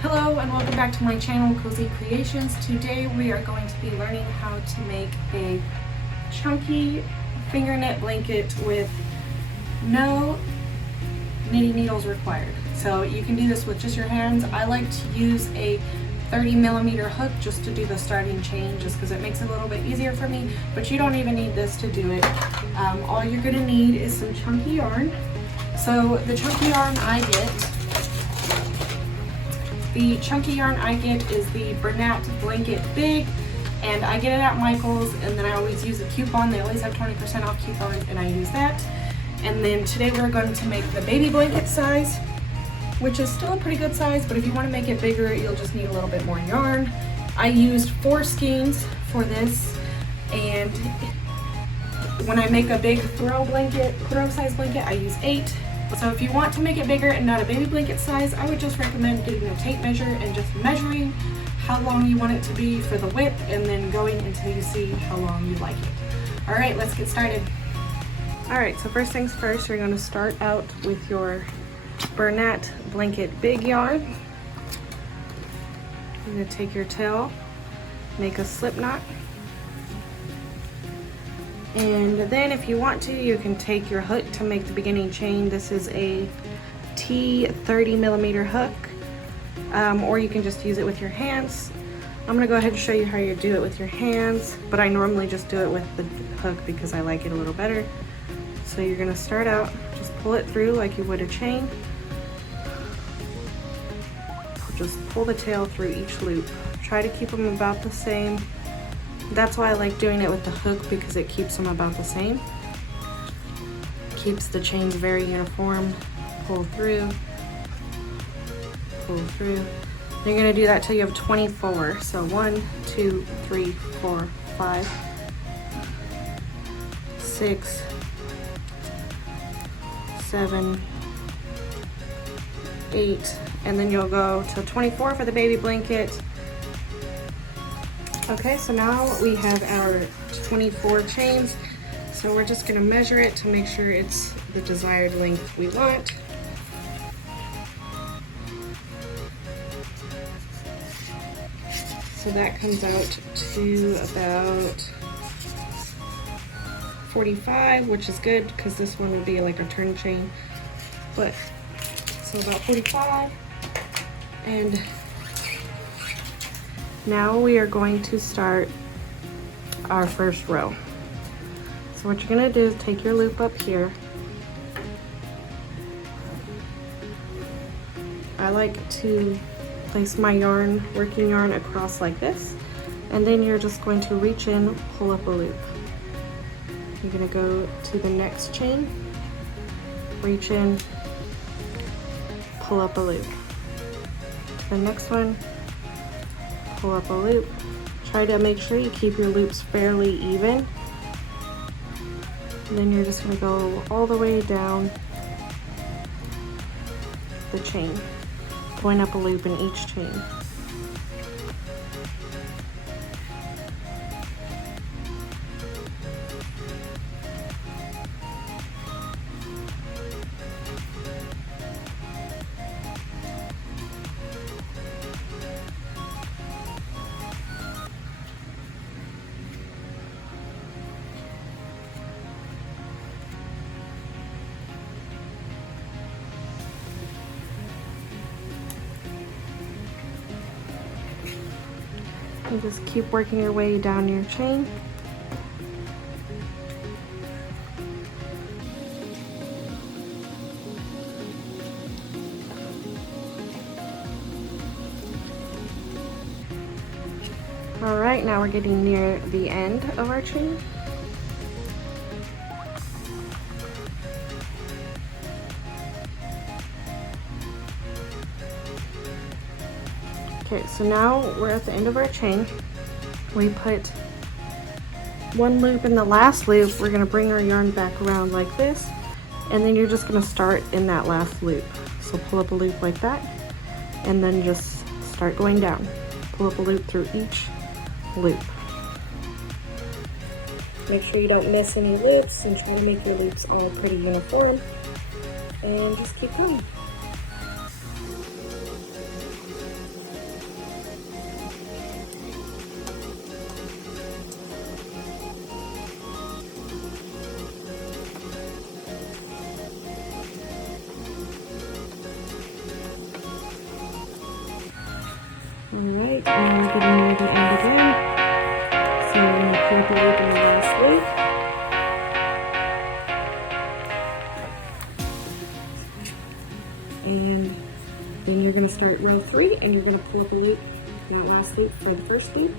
Hello and welcome back to my channel, Coz-E Creations. Today we are going to be learning how to make a chunky finger knit blanket with no knitting needles required. So you can do this with just your hands. I like to use a 30mm hook just to do the starting chain, just because it makes it a little bit easier for me, but you don't even need this to do it. All you're going to need is some chunky yarn. So the chunky yarn I get is the Bernat Blanket Big, and I get it at Michael's, and then I always use a coupon. They always have 20% off coupons, and I use that. And then today we're going to make the baby blanket size, which is still a pretty good size, but if you want to make it bigger, you'll just need a little bit more yarn. I used 4 skeins for this, and when I make a big throw size blanket, I use 8. So if you want to make it bigger and not a baby blanket size, I would just recommend getting a tape measure and just measuring how long you want it to be for the width, and then going until you see how long you like it. All right, let's get started. All right, so first things first, you're going to start out with your Bernat Blanket Big yarn. You're going to take your tail, make a slip knot. And then if you want to, you can take your hook to make the beginning chain. This is a T 30mm hook, or you can just use it with your hands. I'm gonna go ahead and show you how you do it with your hands, but I normally just do it with the hook because I like it a little better. So you're gonna start out, just pull it through like you would a chain. Just pull the tail through each loop. Try to keep them about the same. That's why I like doing it with the hook, because it keeps them about the same. Keeps the chains very uniform. Pull through, pull through. You're gonna do that till you have 24. So 1, 2, 3, 4, 5, 6, 7, 8, and then you'll go to 24 for the baby blanket. Okay, so now we have our 24 chains. So we're just gonna measure it to make sure it's the desired length we want. So that comes out to about 45, which is good because this one would be like a turn chain. But so about 45, and now we are going to start our first row. So what you're gonna do is take your loop up here. I like to place my yarn, working yarn, across like this, and then you're just going to reach in, pull up a loop. You're gonna go to the next chain, reach in, pull up a loop. The next one, pull up a loop. Try to make sure you keep your loops fairly even. And then you're just going to go all the way down the chain, pulling up a loop in each chain. And just keep working your way down your chain. All right, now we're getting near the end of our chain. Okay, so now we're at the end of our chain. We put one loop in the last loop. We're gonna bring our yarn back around like this, and then you're just gonna start in that last loop. So pull up a loop like that, and then just start going down. Pull up a loop through each loop. Make sure you don't miss any loops, and try to make your loops all pretty uniform. And just keep going. Alright, now we're getting near the end again. So we're going to pull up a loop in the last loop. And then you're going to start row 3 and you're going to pull up a loop, that last loop for the first loop.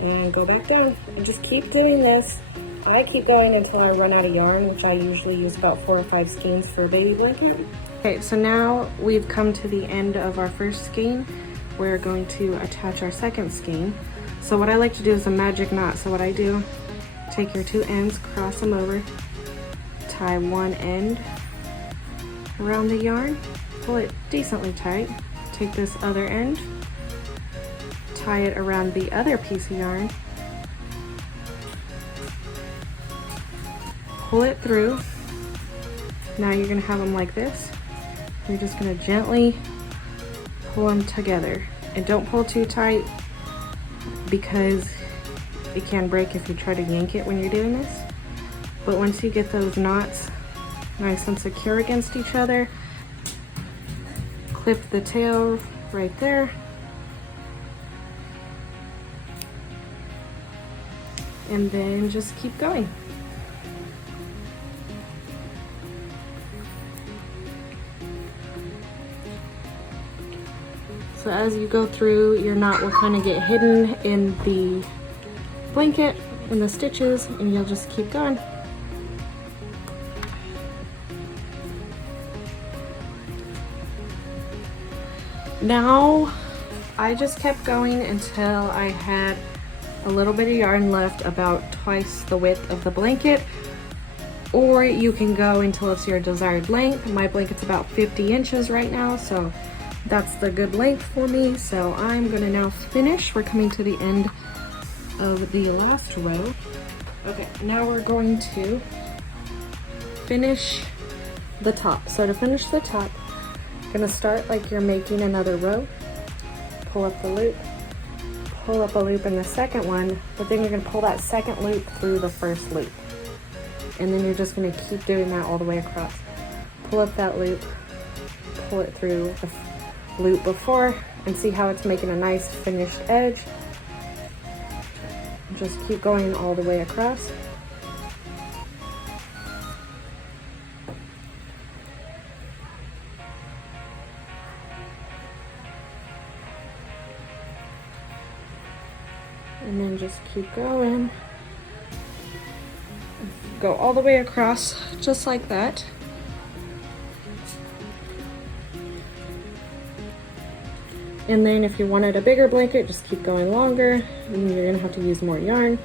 And go back down. And just keep doing this. I keep going until I run out of yarn, which I usually use about 4 or 5 skeins for a baby blanket. Okay, so now we've come to the end of our first skein. We're going to attach our second skein. So what I like to do is a magic knot. So what I do, take your 2 ends, cross them over, tie one end around the yarn, pull it decently tight, take this other end, tie it around the other piece of yarn, pull it through. Now you're gonna have them like this. You're just gonna gently pull them together, and don't pull too tight because it can break if you try to yank it when you're doing this. But once you get those knots nice and secure against each other, clip the tail right there, and then just keep going. So as you go through, your knot will kind of get hidden in the blanket, in the stitches, and you'll just keep going. Now, I just kept going until I had a little bit of yarn left, about twice the width of the blanket, or you can go until it's your desired length. My blanket's about 50 inches right now, so that's the good length for me. So I'm gonna now finish. We're coming to the end of the last row. Okay, now we're going to finish the top. So to finish the top, you're gonna start like you're making another row, pull up the loop, pull up a loop in the second one, but then you're gonna pull that second loop through the first loop. And then you're just gonna keep doing that all the way across. Pull up that loop, pull it through the loop before, and see how it's making a nice finished edge. Just keep going all the way across. And then just keep going. Go all the way across, just like that. And then if you wanted a bigger blanket, just keep going longer, and you're gonna have to use more yarn,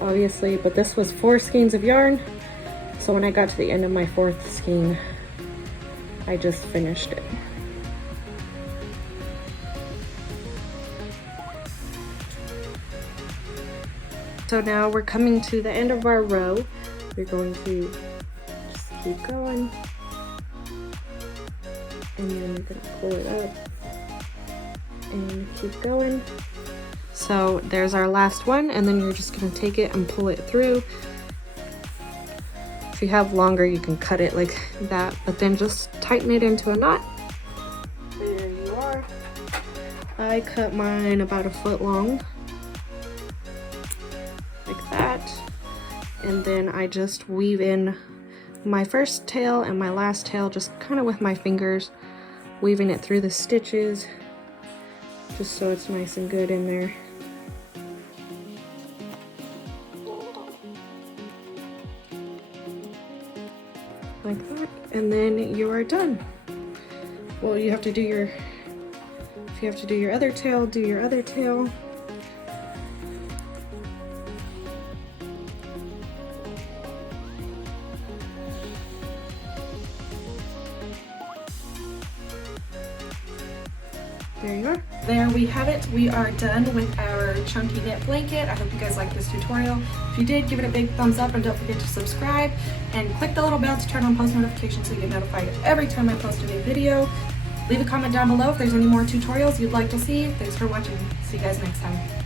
obviously, but this was 4 skeins of yarn. So when I got to the end of my 4th skein, I just finished it. So now we're coming to the end of our row. We're going to just keep going, and then you're gonna pull it up and keep going. So there's our last one, and then you're just gonna take it and pull it through. If you have longer, you can cut it like that, but then just tighten it into a knot. There you are. I cut mine about 1 foot long, like that. And then I just weave in my first tail and my last tail, just kind of with my fingers, weaving it through the stitches, just so it's nice and good in there. Like that, and then you are done. Well, you have to do your, if you have to do your other tail, do your other tail. There you are. There we have it. We are done with our chunky knit blanket. I hope you guys liked this tutorial. If you did, give it a big thumbs up, and don't forget to subscribe and click the little bell to turn on post notifications so you get notified every time I post a new video. Leave a comment down below if there's any more tutorials you'd like to see. Thanks for watching. See you guys next time.